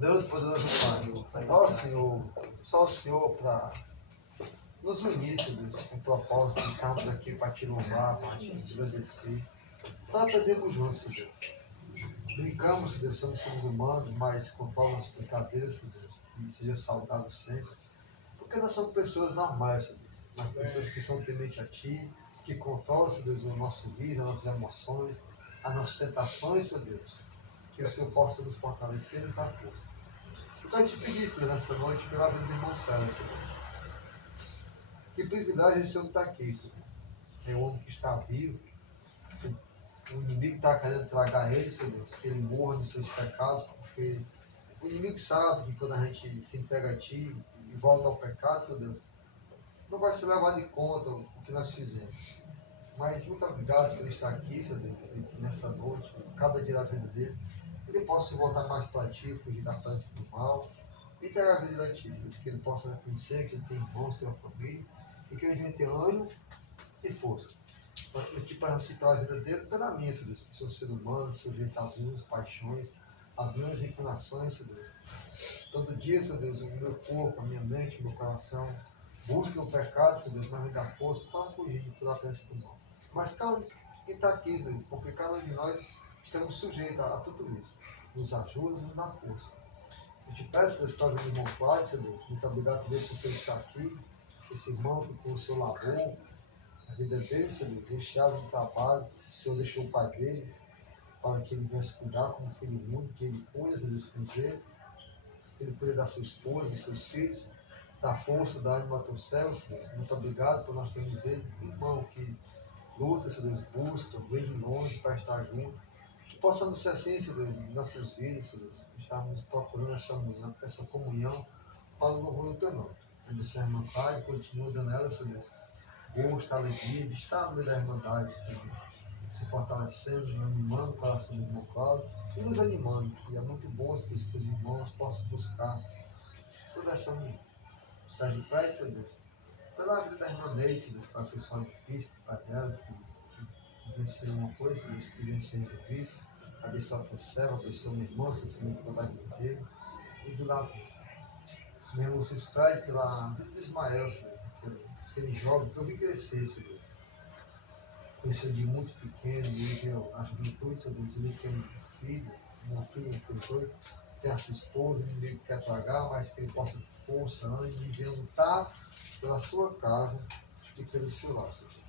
Deus poderoso Pai, só o Senhor para nos unir, Deus, com o propósito de estarmos aqui para te louvar, para te agradecer, para aprendemos juntos, Deus. Brincamos, Deus, somos seres humanos, mas controlam as brincadeiras, Deus, que sejam saudáveis sempre, porque nós somos pessoas normais, Deus, nós pessoas que são tementes a Ti, que controlam, Deus, o nosso vida, as nossas emoções, as nossas tentações, Deus, que o Senhor possa nos fortalecer e nos dar força. Eu quero te pedir, Senhor, nessa noite, pela vida do irmão Célio, Senhor. Que privilégio o Senhor está aqui, Senhor. É um homem que está vivo. O inimigo está querendo tragar ele, Senhor Deus, que ele morra nos seus pecados, porque o inimigo sabe que quando a gente se entrega a Ti e volta ao pecado, Senhor Deus, não vai ser levado em conta o que nós fizemos. Mas muito obrigado por ele estar aqui, Senhor Deus, e que nessa noite, cada dia da vida dele, ele possa voltar mais para Ti, fugir da presença do mal, e entregar a vida a Ti, Deus, que ele possa reconhecer que ele tem irmãos, tem uma família, e que ele venha ter ânimo e força. Eu te peço assim pela vida dele, pela minha, Senhor Deus, que sou ser humano, sujeito às minhas paixões, às minhas inclinações, Senhor Deus. Todo dia, Senhor Deus, o meu corpo, a minha mente, o meu coração buscam o pecado, Senhor Deus, mas me dá força para fugir pela presença do mal. Mas calma, quem está aqui, Senhor Deus, porque cada um de nós estamos sujeitos a tudo isso. Nos ajuda, nos dá força. Eu te peço, Deus, para o irmão Cláudio, Senhor Deus, muito obrigado por ele estar aqui, esse irmão que com o seu labor, a vida dele, Senhor Deus, recheado de trabalho, o Senhor deixou o pai dele, para que ele viesse cuidar como filho único, que ele cuida, Senhor Deus, com ele, que ele cuida da sua esposa, dos seus filhos, da força, da ânima ao teu céu, Senhor Deus. Muito obrigado por nós termos ele, irmão, que luta, Senhor Deus, busca, vem de longe para estar junto, que possamos ser assim, Senhor Deus, em nossas vidas, Senhor Deus, estarmos procurando essa comunhão para o louvor do teu nome. Abençoe a irmã Pai, continua dando ela, Senhor Deus, gosto, alegria de estar no meio da irmandade, Senhor, se fortalecendo, animando o coração do irmão Cláudio e nos animando, que é muito bom que os irmãos possam buscar toda essa união. Seja de pé, Senhor Deus, pela vida da irmã Neide, Senhor Deus, para a sessão difícil para dela, que venceu uma coisa, Senhor Deus, que vem ser resolvido. Abençoa a tua serva, abençoa meu irmão, Senhor Deus, que vai inteiro. E do lado, meu irmão, se espere pela vida de Ismael, Senhor Deus, aquele jovem que eu vi crescer, Senhor Deus. Conheceu de muito pequeno, nível a juventude, Senhor Deus, ele tem um filho, uma filha, um filho, tem a sua esposa, um inimigo que quer tragar, mas que ele possa ter força, ânimo e vir lutar pela sua casa e pelo seu lar, Senhor Deus.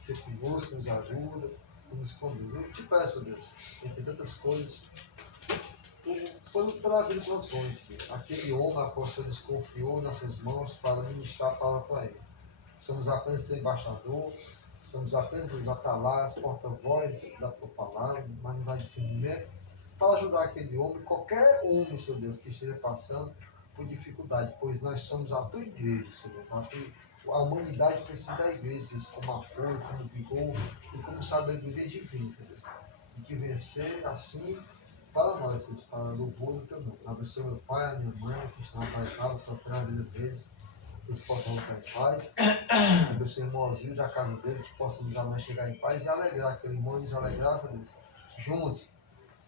Você conosco, nos ajuda, nos conduz. Eu te peço, Deus, entre tantas coisas, pela vida do Antônio, aquele homem, a qual o Senhor nos confiou em nossas mãos para ministrar a palavra para ele. Somos apenas teu embaixador, somos apenas os atalaias, porta-voz da tua palavra, mas nos dá discernimento para ajudar aquele homem, qualquer homem, Senhor Deus, que esteja passando por dificuldade, pois nós somos a tua igreja, Senhor Deus. A humanidade precisa da igreja, Deus, como apoio, como vigor e como sabedoria divina, Senhor Deus. E que vencer assim para nós, Deus, para o louvor do teu nome. Abençoe meu pai, a minha mãe, que estão apaixonados para a vida deles. Que eles possam voltar em paz. Abençoe o irmão Osíris, a casa dele, que possamos amanhã chegar em paz e alegrar aquele irmão e nos alegrar, Senhor Deus, juntos,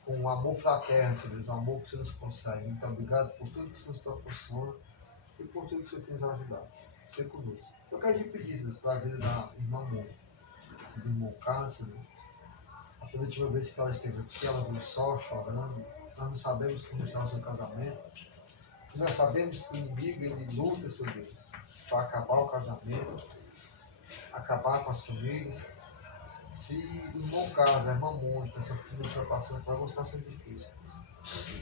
com o amor fraterno, Senhor Deus, o amor que o Senhor nos consegue. Muito obrigado por tudo que o Senhor nos proporciona e por tudo que o Senhor tem nos ajudado. Ser conosco. Eu quero te pedir, Deus, para a vida da irmã Mônica, do irmão Carlos, Senhor. A última vez que ela esteve aqui, ela viu o sol chorando. Nós não sabemos como está o seu casamento. Nós sabemos que o inimigo, ele luta, Senhor Deus, para acabar o casamento, acabar com as famílias. Se o irmão Carlos, a irmã Mônica, essa família está passando por algo, está sendo difícil.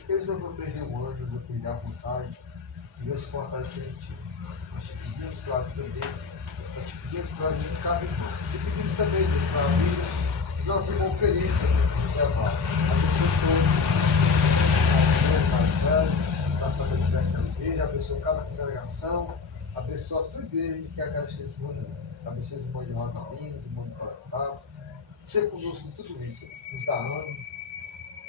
Eles não vão perder o ânimo, vão perder a vontade, e Deus se fortalecer em ti. Nós te pedimos pela vida deles, nós te pedimos pela vida de cada irmão. E pedimos também, Deus, para a vida do nosso irmão feliz, José Val. Abençoe todos, mais velho, da sabedoria da igreja, abençoe cada congregação, abençoa a tua igreja que é a característica desse mundo. Abençoe os irmãos de Rosa Minas, os irmãos de Coratá. Ser conosco em tudo isso, nos dá ânimo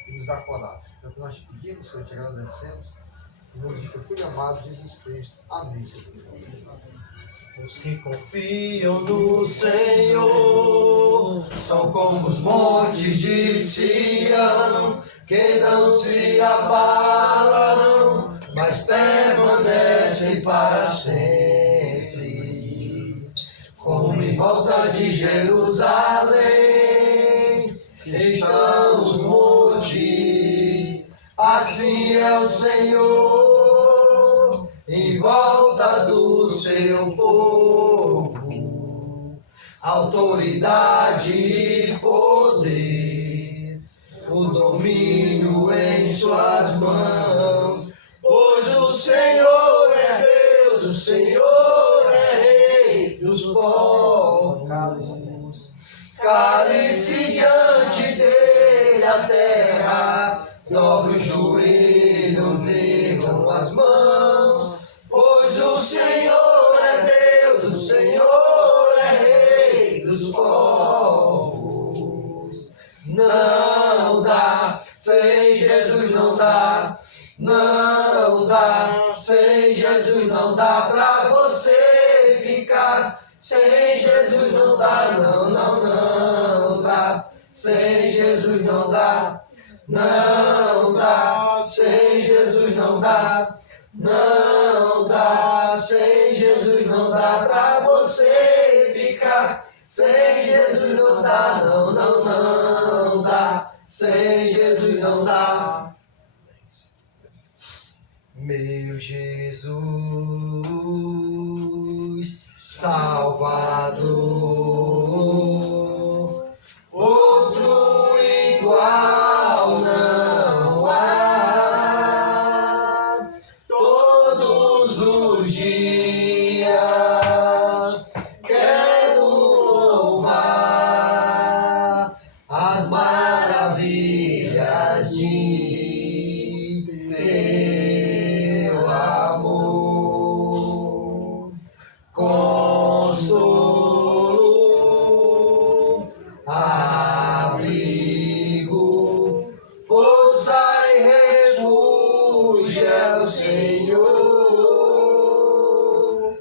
e nos dá coragem. É o que nós te pedimos, Senhor, te agradecemos. Em nome de teu filho amado, Jesus Cristo. Amém, Senhor. Os que confiam no Senhor são como os montes de Sião, que não se abalarão. para sempre. Como em volta de Jerusalém estão os montes, assim é o Senhor em volta do seu povo. Autoridade e poder, o domínio em suas mãos, pois o Senhor é Deus, o Senhor é Rei dos povos. Cale-se diante dele a terra, dobre os joelhos, ergam as mãos, pois o Senhor é Deus, o Senhor é Rei dos povos. Não dá, sem Jesus não dá, não dá, sem Jesus não dá pra você ficar. Sem Jesus não dá, não, não, não dá. Sem Jesus não dá, não dá. Sem Jesus não dá, não dá. Sem Jesus não dá pra você ficar. Sem Jesus não dá, não, não, não dá. Sem Jesus não dá. Meu Jesus Salvador, outro igual não há. Todos os dias quero louvar as maravilhas de teu amor. Consolo, abrigo, força e refúgio é o Senhor.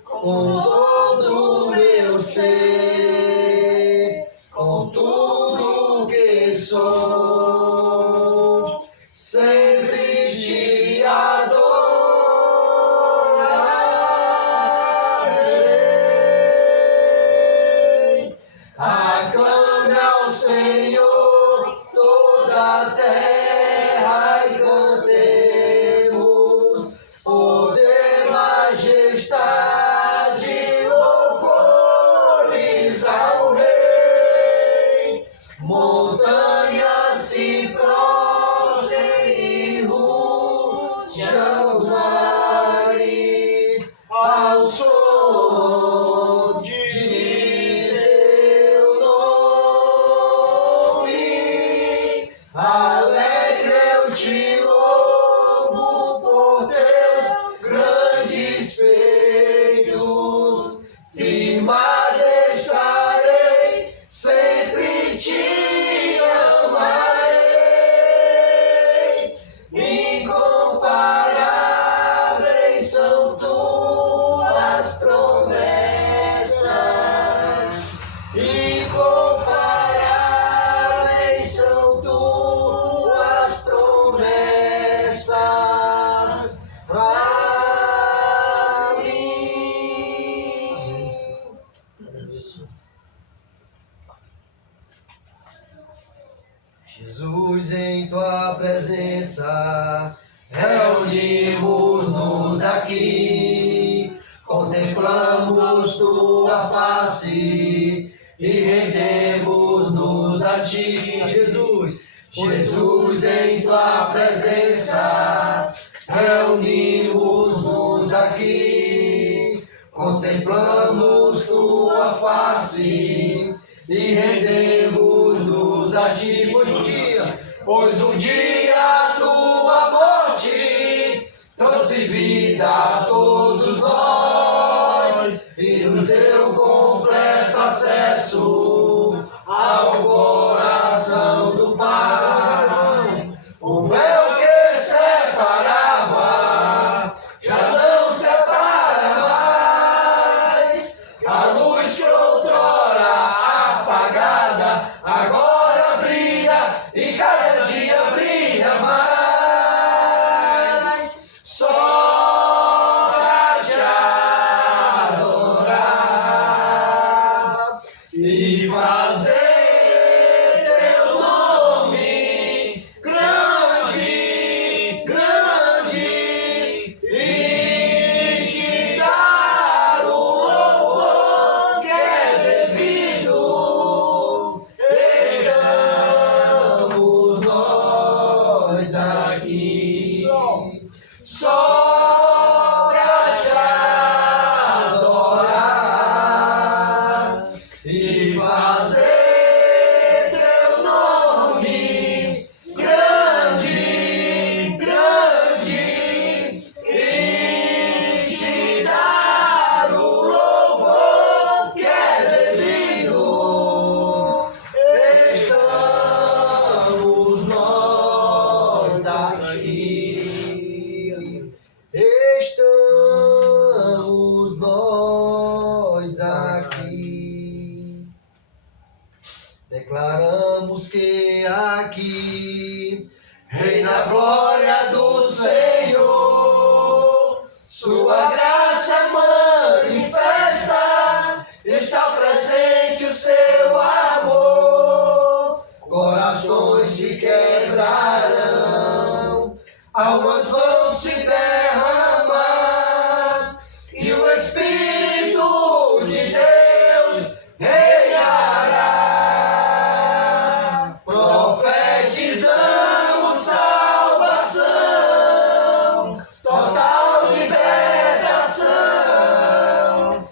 Com todo o meu ser, com tudo que sou, sempre te adorarei. Aclame ao Senhor toda a terra e cantemos poder, majestade, louvores ao Rei. Montanhas se prostrem e rujam os mares ao som de teu nome. Alegre eu te louvo por teus grandes feitos. Firmado estarei, sempre te amarei. Incomparáveis são tuas promessas. Incomparáveis são tuas promessas pra mim. Jesus, em tua presença, reunimos-nos aqui, contemplamos tua face e rendemos-nos a ti. Jesus, Jesus, em tua presença, reunimos-nos aqui, contemplamos tua face e rendemos-nos a ti. Pois um dia a tua morte trouxe vida a todos nós e nos deu completo acesso ao coração do Pai. O véu que separava já não separa mais. A luz que outrora apagada agora brilha e cada dia brilha mais. Só pra te só pra te adorar e fazer teu nome grande, grande e te dar o louvor que é devido. Estamos nós aqui, estamos nós aqui, declaramos que aqui reina a glória do Senhor, sua graça manifesta, está presente o seu amor, corações se quebrarão, almas vão se derramar, e o Espírito de Deus reinará. Profetizamos salvação, total libertação,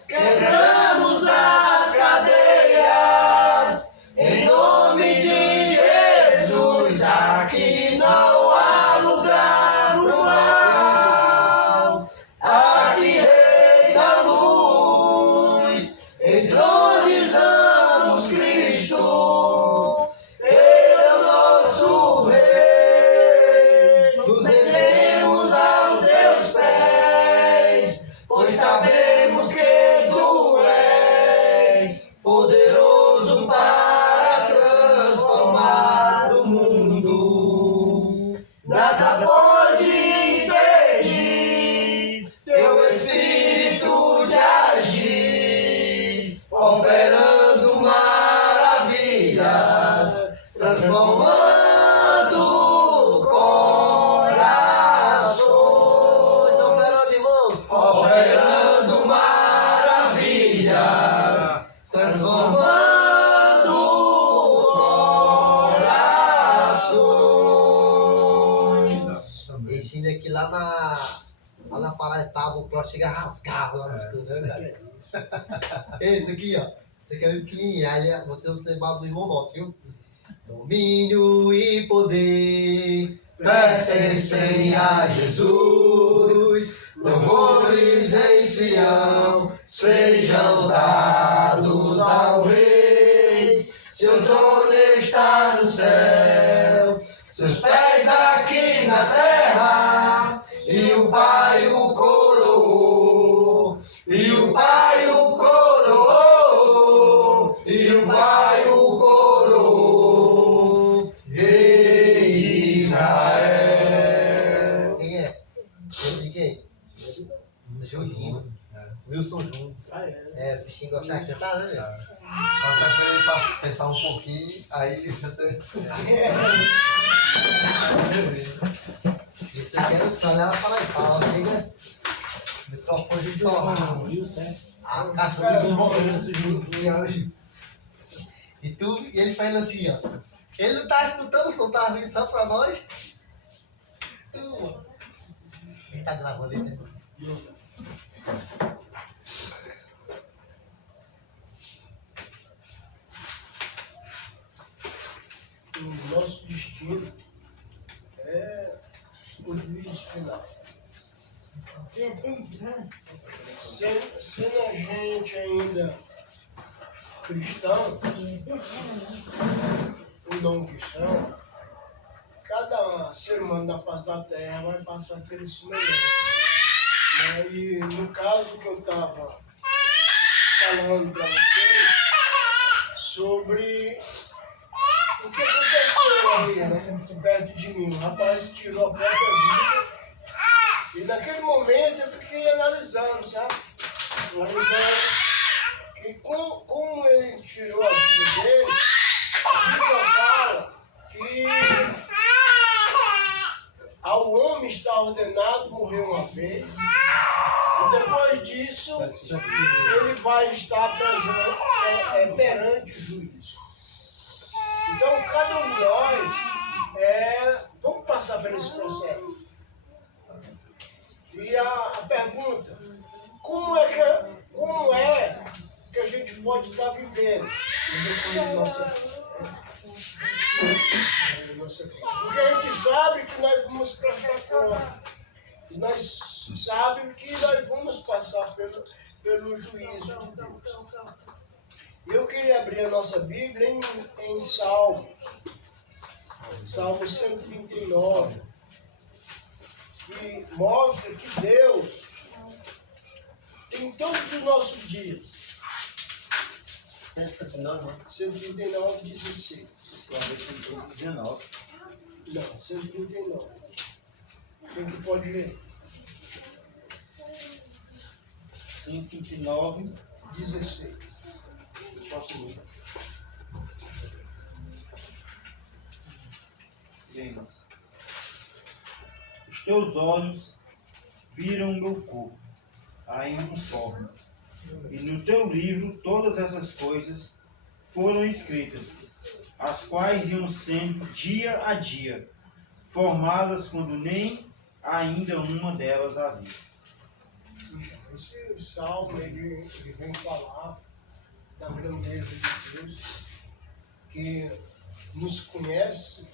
quebramos as cadeias, em nome de Jesus, aqui não há lugar pro mal, aqui reina a luz, entronizamos Cristo, Ele é o nosso Rei, nos rendemos aos teus pés, pois sabemos que tu és poderoso para transformar o mundo. Nada pode impedir teu Espírito de agir, operando maravilhas, transformando corações. Operando, irmãos, operando maravilhas, transformando corações. Ensina que lá na Paraipaba o Cló chega a rasgar lá nas coisas, né, cara? Esse aqui, ó. Esse aqui é bem pequenininho. Aí você é o lembrado do irmão nosso, viu? Domínio e poder pertencem a Jesus. Louvores em Sião sejam dados ao Rei. Seu trono está no céu, seus pés aqui na terra. E o Pai o coroou, e o Pai o coroou, e o Pai o coroou, Rei de Israel. Quem é? Filho de quem? Julinho. Wilson Júnior. É, o bichinho gostava de cantar, né, velho? Até pra ele pensar um pouquinho, aí você... Isso aqui era pra olhar para lá e pau, chega. Microfone de tornar. A caixa dos hoje. E ele faz assim, ó. Ele não tá escutando o som, tá vindo só pra nós. Ele tá gravando aí, né? O nosso destino é o juízo final. Sendo a gente ainda cristão, ou não cristão, cada ser humano da face da terra vai passar por esse momento. E no caso que eu estava falando para vocês sobre o que aconteceu ali, né, perto de mim, o rapaz tirou a própria vida. E naquele momento eu fiquei analisando, sabe? Analisando que como ele tirou a vida dele, a Bíblia fala que ao homem está ordenado morrer uma vez, e depois disso ele vai estar perante o juiz. Então cada um de nós vamos passar por esse processo. E a pergunta, como é que a gente pode estar vivendo depois de nossa vida? Porque a gente sabe que nós vamos prestar conta. E nós sabemos que nós vamos passar pelo juízo de Deus. Eu queria abrir a nossa Bíblia em Salmos. Salmo 139. Que mostra que Deus tem todos os nossos dias. 139, 16. 19. Não, 139. Quem que pode ler? 139. 16. Posso ler. E aí, moça? Os teus olhos viram o meu corpo, ainda informe. E no teu livro todas essas coisas foram escritas, as quais iam sendo dia a dia, formadas quando nem ainda uma delas havia. Esse salmo ele vem falar da grandeza de Deus, que nos conhece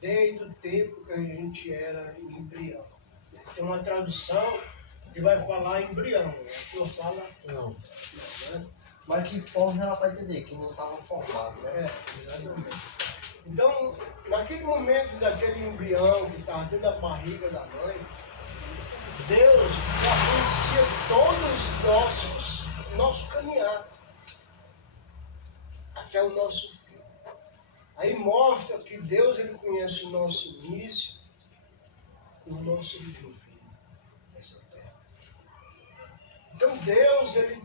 desde o tempo que a gente era embrião. Tem uma tradução que vai falar embrião, né? Não fala. Não. Né? Mas se forma, ela vai entender que não estava formado, né? Exatamente. Então, naquele momento daquele embrião que estava dentro da barriga da mãe, Deus já conhecia todos os nosso caminhar até o nosso fim. Aí mostra que Deus ele conhece o nosso início e o nosso fim nessa terra. Então Deus ele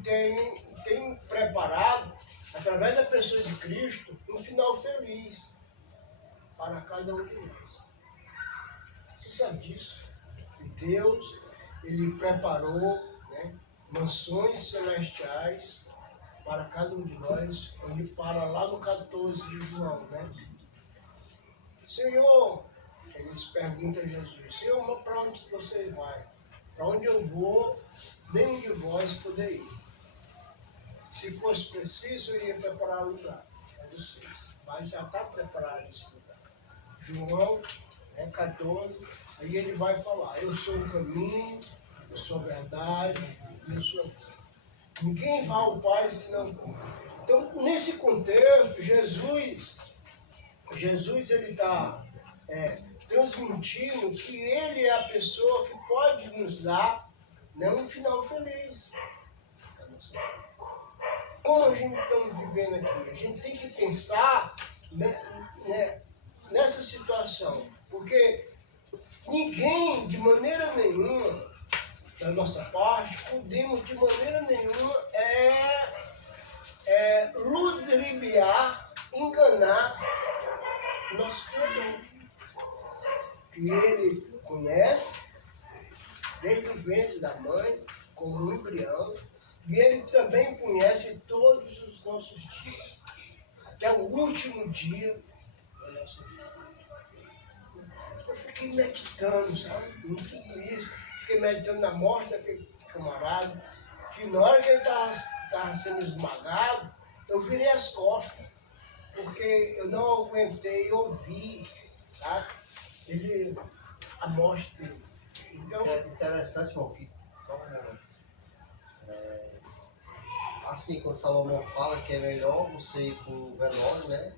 tem preparado, através da pessoa de Cristo, um final feliz para cada um de nós. Você sabe disso? Que Deus ele preparou, né, mansões celestiais para cada um de nós. Ele fala lá no 14 de João, né? Senhor, eles perguntam a Jesus, Senhor, mas para onde você vai? Para onde eu vou, nenhum de vós poder ir. Se fosse preciso, eu ia preparar lugar para vocês. Mas já está preparado esse lugar. João 14, aí ele vai falar, eu sou o caminho, eu sou a verdade, eu sou a vida. Ninguém vai ao Pai senão por mim. Então, nesse contexto, Jesus ele está transmitindo que ele é a pessoa que pode nos dar, né, um final feliz. Como a gente está vivendo aqui? A gente tem que pensar, né, nessa situação, porque ninguém, de maneira nenhuma, da nossa parte, podemos de maneira nenhuma ludibriar, enganar o nosso Criador, que ele conhece desde o ventre da mãe, como um embrião, e ele também conhece todos os nossos dias, até o último dia da nossa vida. Eu fiquei meditando, sabe, em tudo isso. Fiquei meditando na morte daquele camarada, que na hora que ele estava sendo esmagado, eu virei as costas, porque eu não aguentei ouvir, sabe, a morte dele. Então, É interessante, irmão, que assim, quando Salomão fala que é melhor você ir para o velório, né,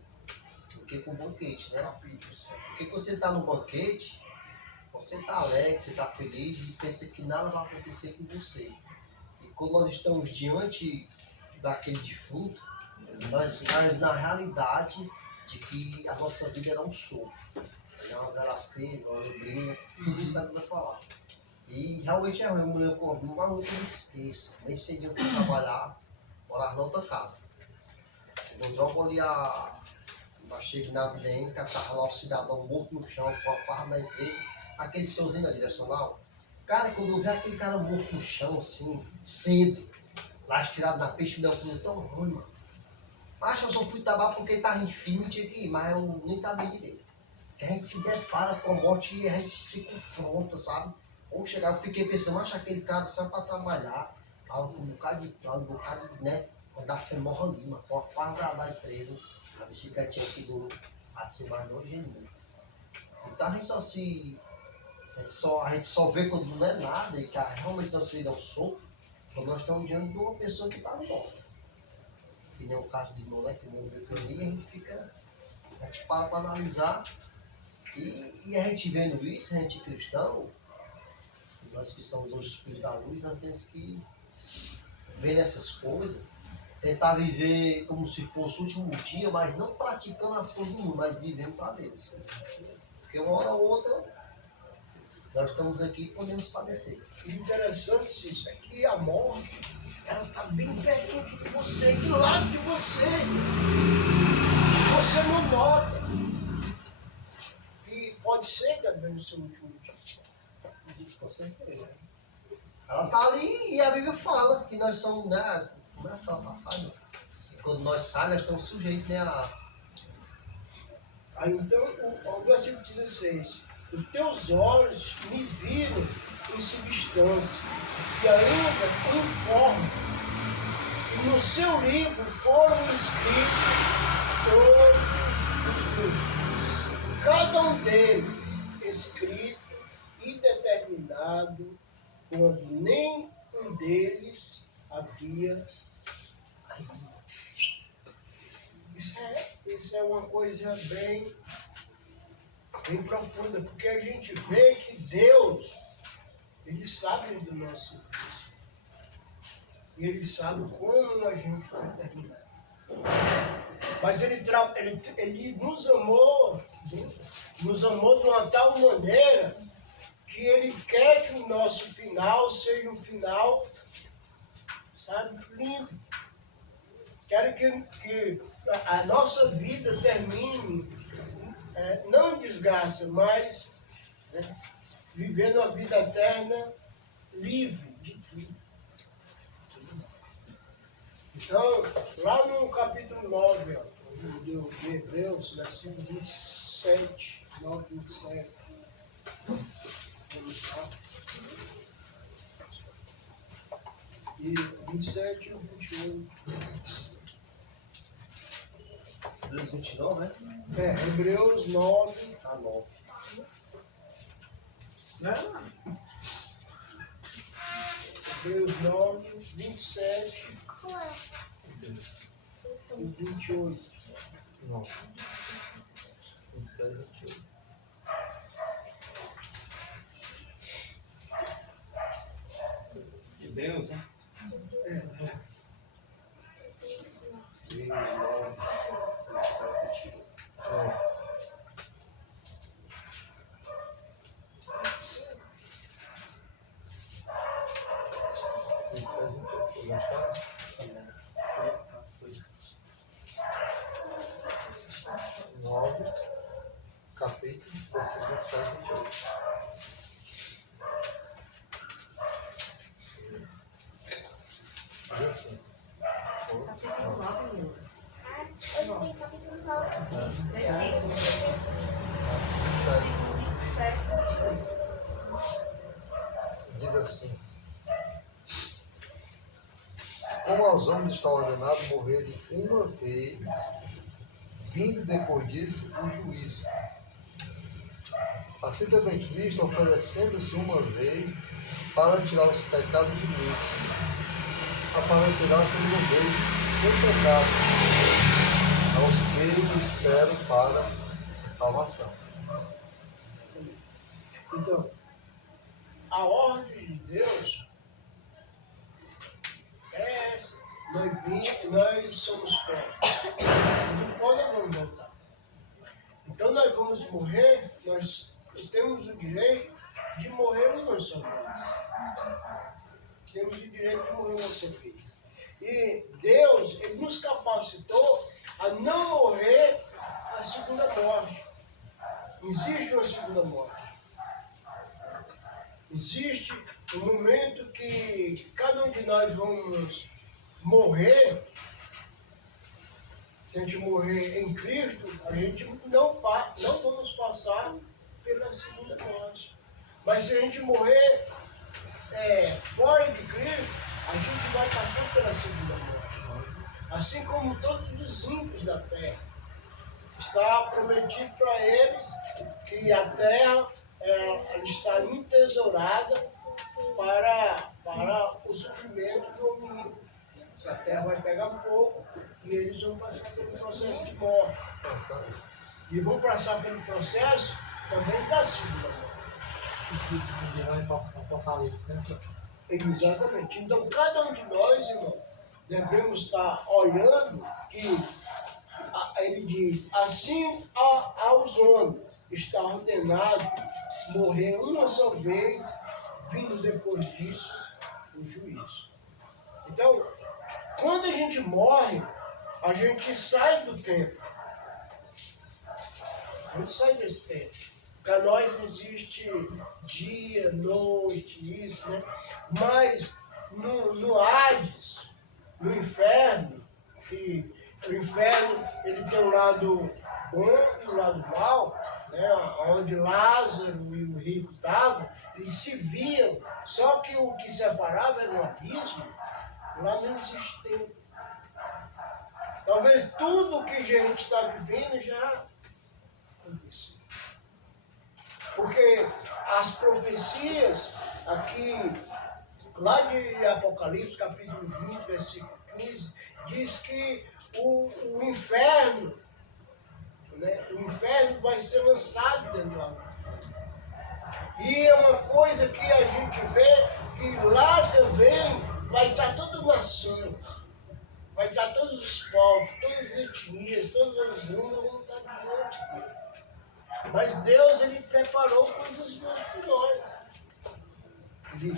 do que para o banquete, né? Porque quando você está no banquete, você está alegre, você está feliz e pensa que nada vai acontecer com você. E quando nós estamos diante daquele defunto, nós caímos na realidade de que a nossa vida era um sopro. É uma vela acesa, uma alegria, tudo isso a Bíblia falar. E realmente é ruim, mulher com uma noite eu me esqueço. Nem sei de eu fui trabalhar, morar na outra casa. Eu jogo ali cheguei na vidência, estava lá o cidadão morto no chão, com a farra da empresa, aquele senhorzinho da direcional. Cara, quando eu vi aquele cara morto no chão, assim, cedo, lá estirado na peixe, me deu um coisa tão ruim, mano. Mas eu só fui trabalhar porque ele estava em filme, tinha que ir, mas eu nem sabia dele. Que a gente se depara com a morte e a gente se confronta, sabe? Ou chegar, eu fiquei pensando, acho que aquele cara saiu para trabalhar, tava com um bocado de, né, da Femorra Lima, com a farda da empresa, a bicicletinha que durou assim mais longe de mim. Então a gente só vê quando não é nada e que realmente nossa vida é um soco, quando nós estamos diante de uma pessoa que está morta. Que nem o caso de Noé, que morreu por mim, a gente para analisar e a gente vendo isso, a gente cristão, nós que somos os filhos da luz, nós temos que ver nessas coisas, tentar viver como se fosse o último dia, mas não praticando as coisas do mundo, mas vivendo para Deus. Porque uma hora ou outra, nós estamos aqui e podemos padecer. O interessante, isso é que a morte, ela está bem perto de você, do lado de você. Você não nota. E pode ser também o seu último dia. Com certeza. Ela está ali e a Bíblia fala que nós somos, né? Como é aquela passagem? Quando nós saímos, nós estamos sujeitos, né? Aí então, o versículo 16: os teus olhos me viram em substância, e ainda em forma, e no seu livro foram escritos todos os meus dias, cada um deles escrito e determinado, quando nem um deles havia. Isso é uma coisa bem profunda, porque a gente vê que Deus, Ele sabe do nosso início. E Ele sabe como a gente vai terminar. Mas Ele nos amou de uma tal maneira que Ele quer que o nosso final seja um final, sabe, lindo. Quero que a nossa vida termine, não em desgraça, mas vivendo a vida eterna livre de tudo. Então, lá no capítulo 9, ó, de Hebreus, versículo 27, 9, 27. Vamos lá. E 27 e 28. 29, né? Hebreus 9. Tá 9. Hebreus 9, 27 e 28. Não. 27, 28. De Deus, né? 3, 9, 27, 28. Capítulo, versículo 27, 28. Diz assim. Capítulo 9, meu. Eu tenho capítulo 9. Versículo 27. Diz assim: como aos homens está ordenado morrerem uma vez, vindo depois disso o juízo. Assim também Cristo, oferecendo-se uma vez para tirar os pecados de muitos, aparecerá a segunda vez sem pecado aos que o esperam para a salvação. Então, a ordem de Deus é essa. Nós somos pobres. Do pó nós vamos voltar. Então nós vamos morrer, nós temos o direito de morrer uma só vez. Temos o direito de morrer uma só vez. E Deus, Ele nos capacitou a não morrer a segunda morte. Existe uma segunda morte. Existe um momento que cada um de nós vamos morrer. Se a gente morrer em Cristo, a gente não vamos passar pela segunda morte. Mas se a gente morrer fora de Cristo, a gente vai passar pela segunda morte. Assim como todos os ímpios da terra. Está prometido para eles que a terra ela está entesourada para o sofrimento do homem. A terra vai pegar fogo e eles vão passar pelo processo de morte. E vão passar pelo processo também da segunda morte. Apocalipse, né? Exatamente. Então, cada um de nós, irmão, devemos estar olhando que ele diz, assim aos homens está ordenado morrer uma só vez, vindo depois disso o juízo. Então, quando a gente morre, a gente sai do tempo. A gente sai desse tempo. Para nós existe dia, noite, isso, né? Mas no Hades, no inferno, que o inferno ele tem um lado bom e um lado mal, né? Onde Lázaro e o rico estavam, eles se viam, só que o que separava era um abismo, lá não existe tempo. Talvez tudo que a gente está vivendo já aconteceu. Porque as profecias aqui, lá de Apocalipse, capítulo 20, versículo 15, diz que o inferno, né, o inferno vai ser lançado dentro do lago do fogo. E é uma coisa que a gente vê que lá também vai estar todas as nações, vai estar todos os povos, todas as etnias, todas as línguas vão estar diante dele. Mas Deus, ele preparou coisas boas para nós. Ele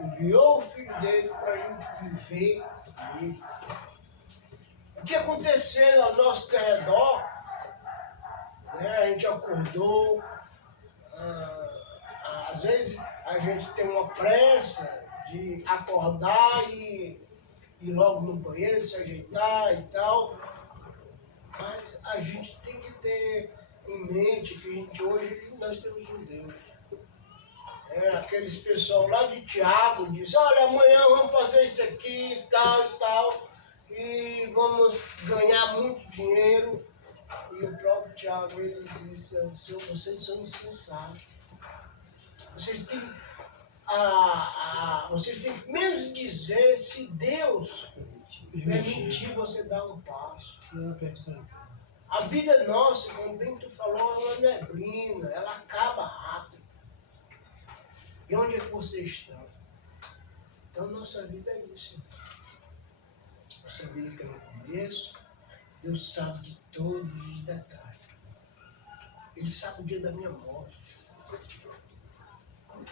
enviou o Filho dele para a gente viver nele. O que aconteceu ao nosso redor, né? A gente acordou, às vezes a gente tem uma pressa de acordar e ir logo no banheiro, se ajeitar e tal, mas a gente tem que ter em mente que hoje nós temos um Deus. Aqueles pessoal lá de Tiago diz, olha, amanhã vamos fazer isso aqui e tal, e vamos ganhar muito dinheiro. E o próprio Tiago, ele diz, vocês são insensatos. Vocês têm que menos dizer se Deus permitir você dar um passo. A vida nossa, como bem tu falou, é uma neblina, ela acaba rápido. E onde é que você está? Então, nossa vida é isso. Nossa vida tem um começo, Deus sabe de todos os detalhes. Ele sabe o dia da minha morte.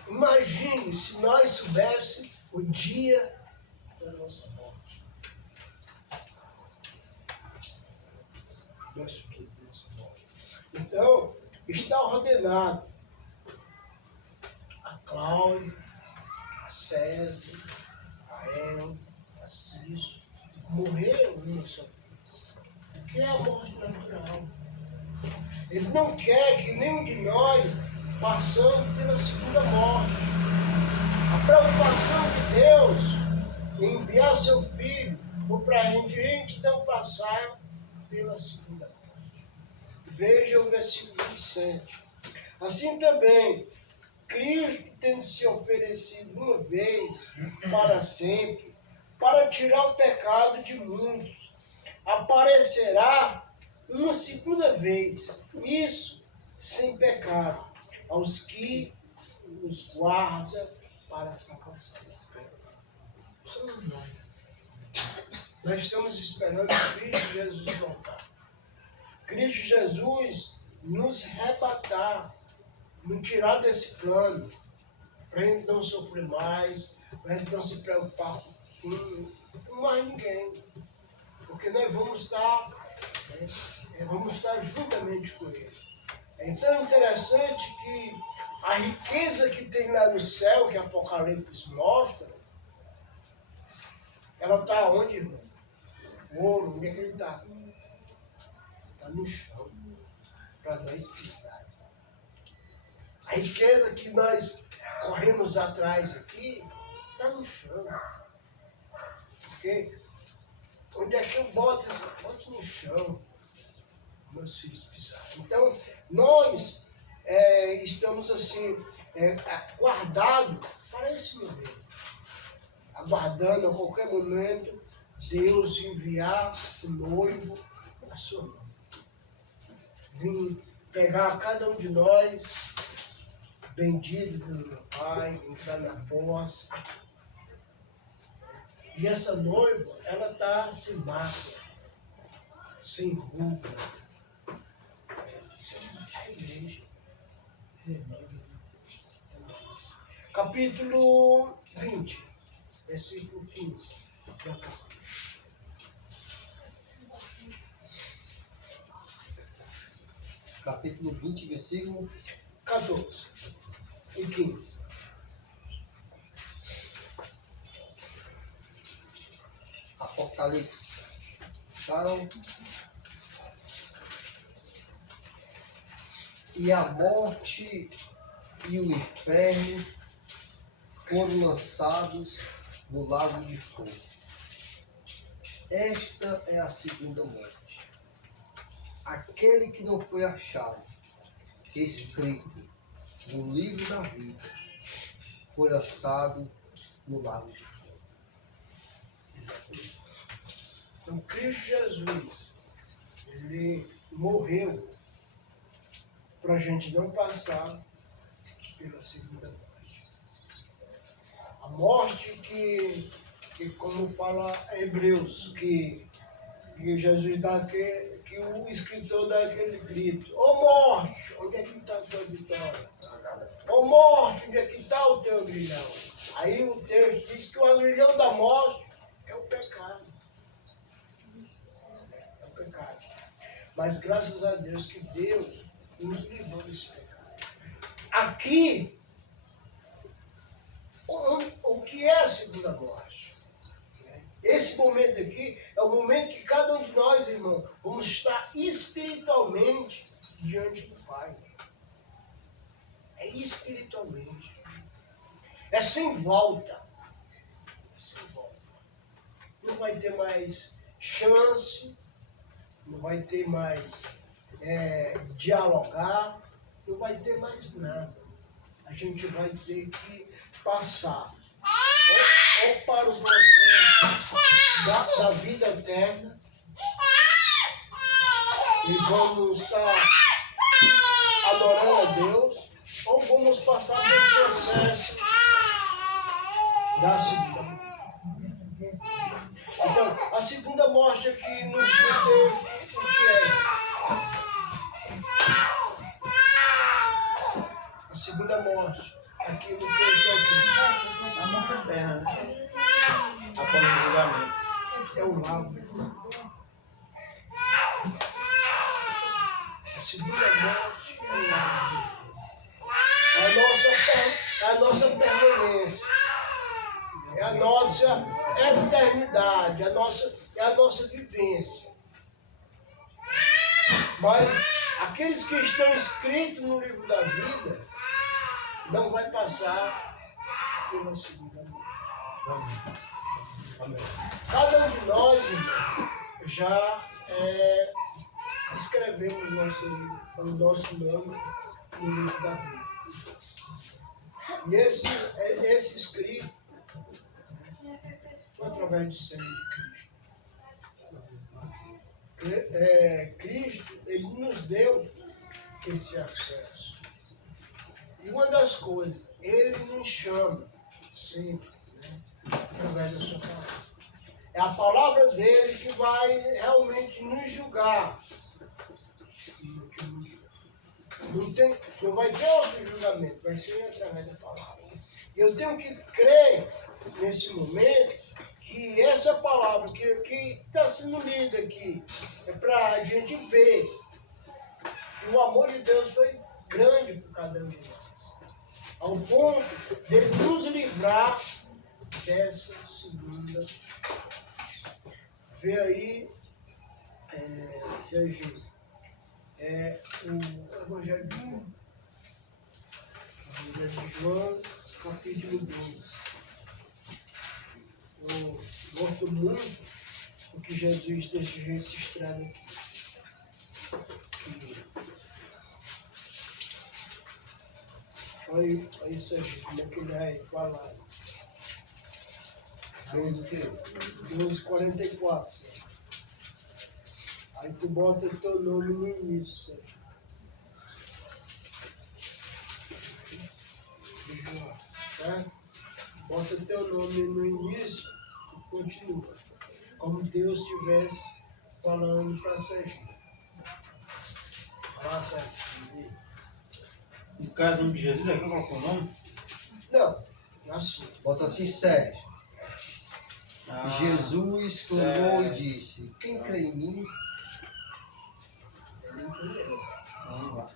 Imagine se nós soubéssemos o dia da nossa morte. Nosso dia da nossa morte. Então, está ordenado a Cláudia, a César, a El, a Cício, morreram uma só vez. Que é a morte natural. Ele não quer que nenhum de nós passamos pela segunda morte. A preocupação de Deus em enviar seu Filho foi para a gente não passar pela segunda morte. Veja o versículo 27. Assim também, Cristo tendo se oferecido uma vez para sempre, para tirar o pecado de muitos, aparecerá uma segunda vez, isso sem pecado, aos que os guarda para a salvação. Somos nós. Nós estamos esperando Cristo Jesus voltar. Cristo Jesus nos arrebatar, nos tirar desse plano, para a gente não sofrer mais, para a gente não se preocupar com mais ninguém. Porque nós vamos estar juntamente com Ele. É tão interessante que a riqueza que tem lá no céu, que Apocalipse mostra, ela está onde, irmão? O ouro, onde é que ele está? Está no chão, para nós pisar. A riqueza que nós corremos atrás aqui, está no chão. Porque onde é que eu boto isso? Boto no chão. Meus filhos pisaram. Então, nós estamos assim, guardados para esse momento. Aguardando a qualquer momento Deus enviar o noivo na sua mão. Vim pegar cada um de nós, bendito pelo meu Pai, entrar na posse. E essa noiva, ela está sem mácula, sem ruga. Isso é a igreja. Capítulo 20, versículo 15. Capítulo 20, versículo 14 e 15. Apocalipse. Falam. E a morte e o inferno foram lançados no lago de fogo. Esta é a segunda morte. Aquele que não foi achado, escrito no livro da vida, foi lançado no lago de fogo. Então, Cristo Jesus, ele morreu para a gente não passar pela segunda morte. A morte que como fala Hebreus, que Jesus dá, que o escritor dá aquele grito: ô morte, onde é que está a tua vitória? Ô morte, onde é que está o teu grilhão? Aí o texto diz que o agrilhão da morte é o pecado. É o pecado. Mas graças a Deus que Deus nos livrou desse pecado. Aqui, o que é a segunda morte? Esse momento aqui é o momento que cada um de nós, irmão, vamos estar espiritualmente diante do Pai. É espiritualmente. É sem volta. É sem volta. Não vai ter mais chance, não vai ter mais dialogar, não vai ter mais nada. A gente vai ter que passar ou para o processo da vida eterna e vamos estar adorando a Deus, ou vamos passar pelo processo da segunda morte. Então, a segunda morte aqui nos deu o que é? A segunda morte aqui no texto é o que? A morte eterna, né? Após o julgamento. É o lago. A segunda morte é o lago. É a nossa permanência. É a nossa eternidade. É a nossa vivência. Mas aqueles que estão escritos no livro da vida não vai passar pela segunda morte. Amém. Cada um de nós, irmão, já escrevemos o nosso nome no livro da vida. E esse escrito foi através do sangue de Cristo. Cristo, ele nos deu esse acesso. E uma das coisas, ele nos chama sempre, né, através da sua palavra. É a palavra dele que vai realmente nos julgar. Não vai ter outro julgamento, vai ser através da palavra. E eu tenho que crer nesse momento que essa palavra que está sendo lida aqui é para a gente ver que o amor de Deus foi grande por cada um de nós, ao ponto de nos livrar dessa segunda. Vê aí, Serginho, o Evangelho de João. Evangelho de João, capítulo 12. Eu gosto muito do que Jesus deixa registrado aqui. Olha isso aí, como é que ele vai falar. 12:44, Senhor. Aí tu bota o teu nome no início, Senhor. Certo? Bota o teu nome no início e continua. Como Deus estivesse falando para Sérgio. Fala, Sérgio. No caso do nome de Jesus, é que eu coloco o nome? Não, assim. Bota assim, Sérgio. Ah, Jesus clamou e disse: quem crê em mim? Vamos lá.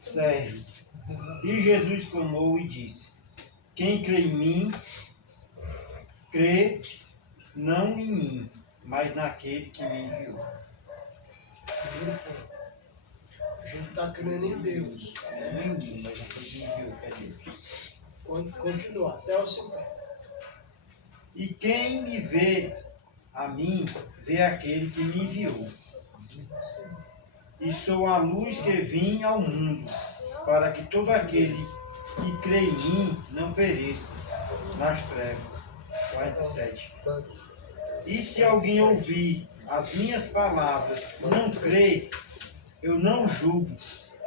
Sérgio. E Jesus clamou e disse: quem crê em mim, crê não em mim, mas naquele que me enviou. A gente está crendo em Deus. Não em mim, mas naquele que me enviou, que é Deus. Continua, até o 50. E quem me vê a mim, vê aquele que me enviou. E sou a luz que vim ao mundo, para que todo aquele que crê em mim não pereça nas trevas. 47. E se alguém ouvir as minhas palavras e não crê, eu não julgo,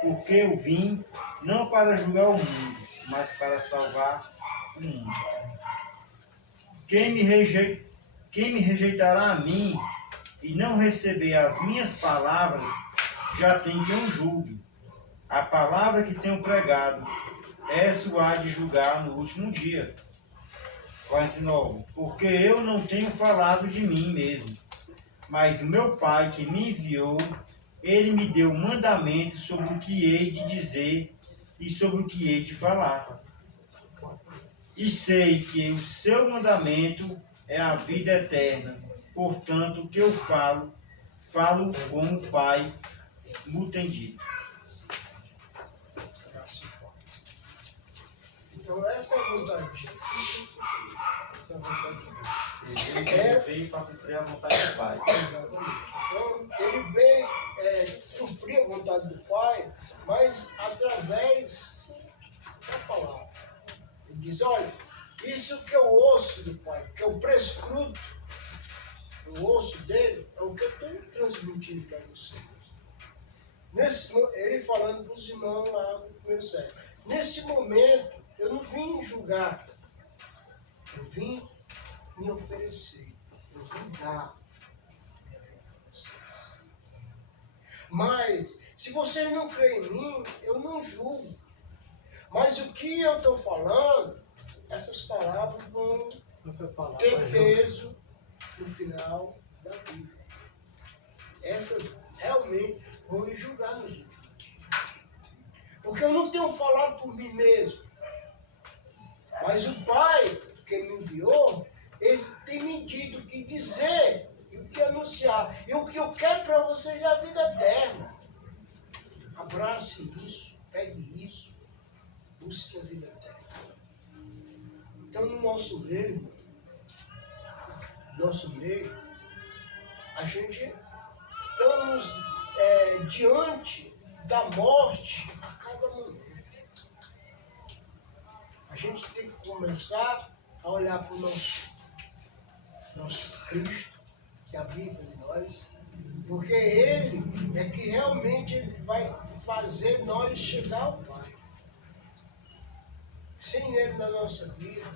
porque eu vim não para julgar o mundo, mas para salvar o mundo. Quem me rejeitará a mim e não receber as minhas palavras, já tem quem o julgue. A palavra que tenho pregado, essa o há de julgar no último dia. 49. Porque eu não tenho falado de mim mesmo, mas o meu Pai que me enviou, ele me deu um mandamento sobre o que hei de dizer e sobre o que hei de falar. E sei que o seu mandamento é a vida eterna. Portanto, o que eu falo, falo como o Pai me tem dito. Então, essa é a vontade de Deus. Essa é a vontade de Deus. Ele veio para cumprir a vontade do Pai. Exatamente. Então, ele veio cumprir a vontade do Pai, mas através da palavra. Ele diz, olha, isso que eu ouço do Pai, que eu prescruto, eu ouço dele, é o que eu estou transmitindo para vocês. Ele falando para os irmãos lá no primeiro século. Nesse momento, eu não vim julgar, eu vim me oferecer, eu vim dar minha vida para vocês. Mas, se vocês não creem em mim, eu não julgo. Mas o que eu estou falando, essas palavras vão ter peso no final da vida. Essas realmente vão me julgar nos últimos dias. Porque eu não tenho falado por mim mesmo. Mas o Pai que me enviou, ele tem me dito o que dizer e o que anunciar. E o que eu quero para vocês é a vida eterna. Abrace isso, pegue isso, busque a vida eterna. Então, no nosso meio, a gente estamos diante da morte a cada momento. A gente tem que começar a olhar para o nosso Cristo, que habita em nós, porque Ele é que realmente vai fazer nós chegar ao Pai. Sem Ele na nossa vida,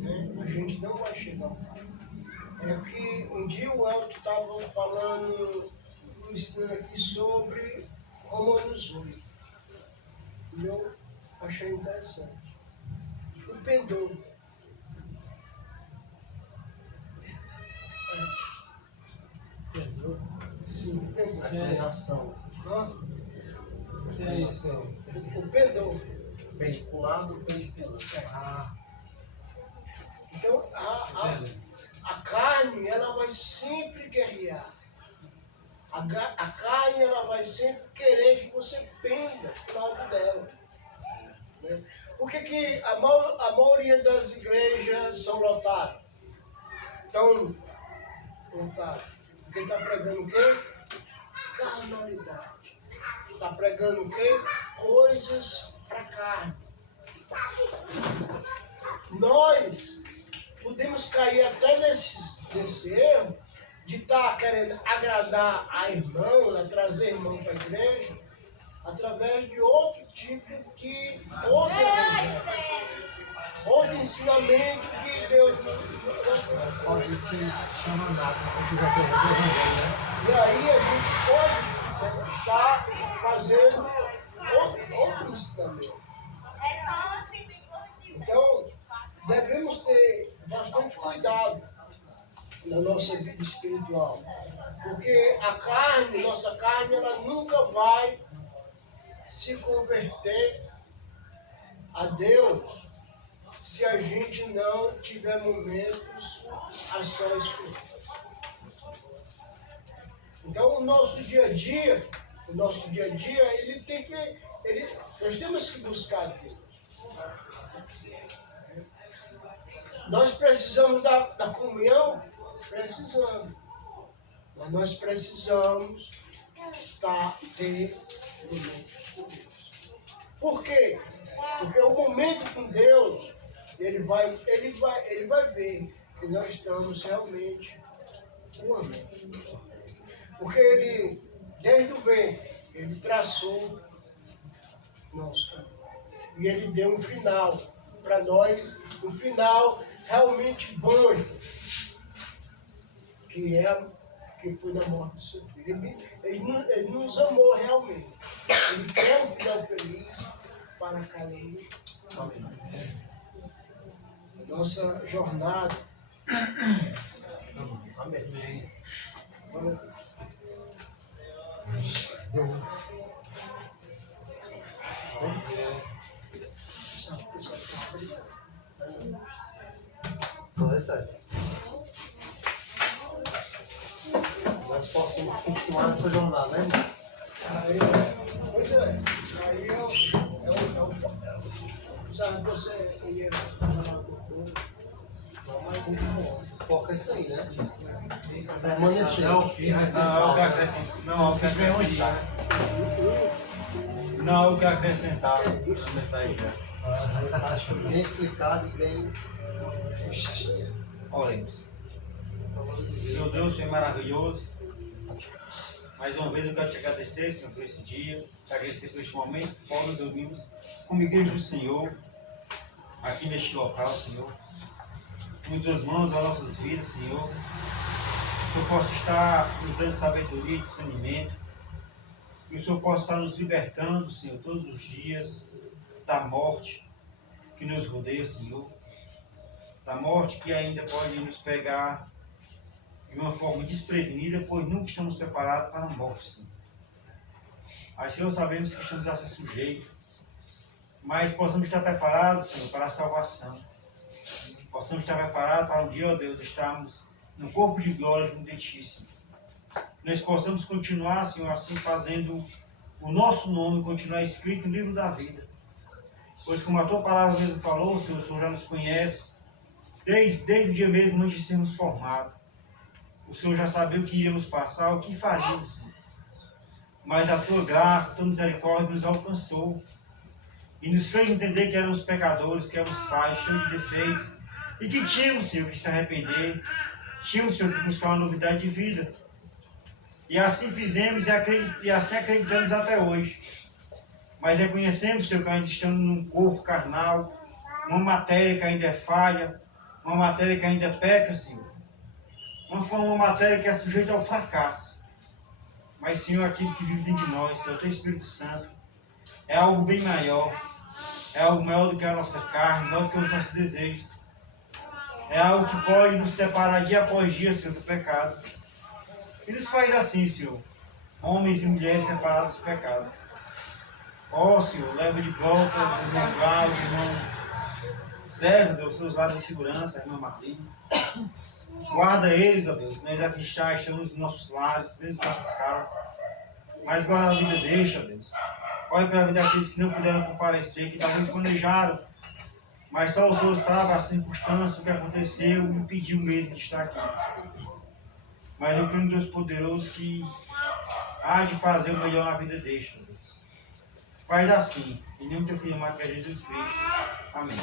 né, a gente não vai chegar ao Pai. É que um dia o Elton estava falando, ensinando aqui sobre Romanos 8. E eu achei interessante. O pendor. Entendeu? Sim, o pendor. Reação. É isso aí. O pendor. Perpendiculado, perpendicular. Ah, Então, a carne, ela vai sempre guerrear. A carne ela vai sempre querer que você penda para algo dela. Né? Por que a maioria das igrejas são lotadas? Estão lotadas. Porque está pregando o quê? Carnalidade. Está pregando o quê? Coisas para carne. Nós podemos cair até nesse erro de estar querendo agradar a irmã, trazer irmão para a igreja, através de outro tipo de outro ensinamento que Deus nos deu. Pode isso que chama nada, porque já tem outro evangelho, né? E aí a gente pode estar fazendo outro ensinamento. Então, devemos ter bastante cuidado na nossa vida espiritual. Porque nossa carne, ela nunca vai se converter a Deus se a gente não tiver momentos a sós com Deus. Então, o nosso dia a dia, nós temos que buscar Deus. Nós precisamos da comunhão? Precisamos. Mas nós precisamos ter momentos com Deus. Por quê? Porque o momento com Deus, ele vai ver que nós estamos realmente com amém. Porque ele, desde o ventre, ele traçou nosso caminho. E ele deu um final para nós, um final realmente bom, que foi na morte do seu filho. Ele nos amou realmente. Ele quer um final feliz para cada um. A nossa jornada. Amém. Não é sério. Nós possamos continuar nessa jornada, né? Pois é. Aí sabe, você ia Foca isso aí, né? Permanecer. Não, o que acrescentar. Não, o que acrescentar. A mensagem foi bem explicada e bem. Oremos. Senhor Deus, foi maravilhoso. Mais uma vez eu quero te agradecer, Senhor, por esse dia. Te agradecer por este momento. Pode nos reunirmos como igreja do Senhor, aqui neste local, Senhor. Em tuas mãos as nossas vidas, Senhor. Que o Senhor possa estar nos dando sabedoria e discernimento. Que o Senhor possa estar nos libertando, Senhor, todos os dias da morte que nos rodeia, Senhor. Da morte que ainda pode nos pegar de uma forma desprevenida, pois nunca estamos preparados para a morte, Senhor. Mas, Senhor, sabemos que estamos a ser sujeitos, mas possamos estar preparados, Senhor, para a salvação. Possamos estar preparados para um dia, ó Deus, estarmos no corpo de glória junto a Ti, Senhor. Nós possamos continuar, Senhor, assim fazendo o nosso nome continuar escrito no livro da vida. Pois como a Tua palavra mesmo falou, Senhor, o Senhor já nos conhece, desde o dia mesmo antes de sermos formados. O Senhor já sabia o que iríamos passar, o que faríamos, Senhor. Mas a Tua graça, a Tua misericórdia nos alcançou e nos fez entender que éramos pecadores, que éramos falhos, cheios de defeitos e que tínhamos, Senhor, que se arrepender, tínhamos, Senhor, que buscar uma novidade de vida. E assim fizemos e assim acreditamos até hoje. Mas reconhecemos, Senhor, que ainda estamos num corpo carnal, uma matéria que ainda é falha, uma matéria que ainda peca, Senhor. Uma matéria que é sujeita ao fracasso. Mas, Senhor, aquilo que vive dentro de nós, que é o Teu Espírito Santo, é algo bem maior. É algo maior do que a nossa carne, maior do que os nossos desejos. É algo que pode nos separar dia após dia, Senhor, do pecado. E nos faz assim, Senhor, homens e mulheres separados do pecado. Ó, Senhor, leva de volta os irmãos Galo, o irmão César, Deus, seus lados de segurança, a irmã Marlene. Guarda eles, ó Deus, nós aqui estamos nos nossos lares, dentro das nossas casas. Mas guarda a vida deles, ó Deus. Olha pela vida daqueles que não puderam comparecer, que talvez planejaram, mas só o Senhor sabe a circunstância, o que aconteceu, me impediu mesmo de estar aqui. Mas eu creio em Deus poderoso que há de fazer o melhor na vida deles, ó Deus. Faz assim, em nome do teu filho amado, que é Jesus Cristo. Amém.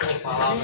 Vou falar,